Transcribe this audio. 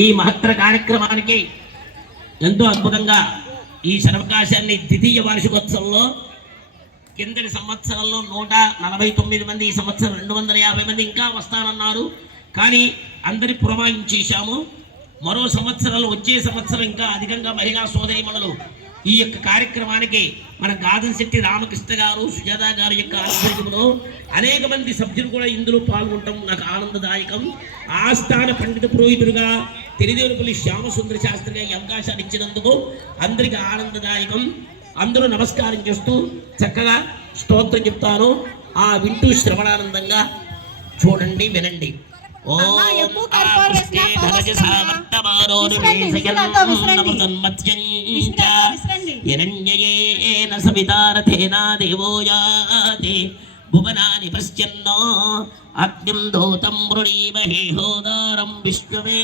ఈ మహత్తర కార్యక్రమానికి ఎంతో అద్భుతంగా ఈ సర్వకాశాన్ని ద్వితీయ వార్షికోత్సవంలో కిందటి సంవత్సరంలో 149 మంది, ఈ సంవత్సరం 250 మంది ఇంకా వస్తానన్నారు. కానీ అందరి పురమాయించేశాము. మరో సంవత్సరంలో వచ్చే సంవత్సరం ఇంకా అధికంగా మహిళా సోదరీమణులు ఈ యొక్క కార్యక్రమానికి మన గాదన్శెట్టి రామకృష్ణ గారు, సుజాత గారు యొక్క ఆధ్వర్యంలో అనేక మంది సభ్యులు కూడా ఇందులో పాల్గొనడం నాకు ఆనందదాయకం. ఆస్థాన పండిత పురోహితుడుగా తెలిదేవులపల్లి శ్యామసుందర శాస్త్రి గారి అవకాశాన్ని ఇచ్చినందుకు అందరికీ ఆనందదాయకం. అందరూ నమస్కారం చేస్తూ చక్కగా స్తోత్రం చెప్తాను. ఆ వింటూ శ్రవణానందంగా చూడండి, వినండి. భువనాని పశ్యన్నో అగ్నిం దూతం వృణీమహే హోదారం విశ్వమే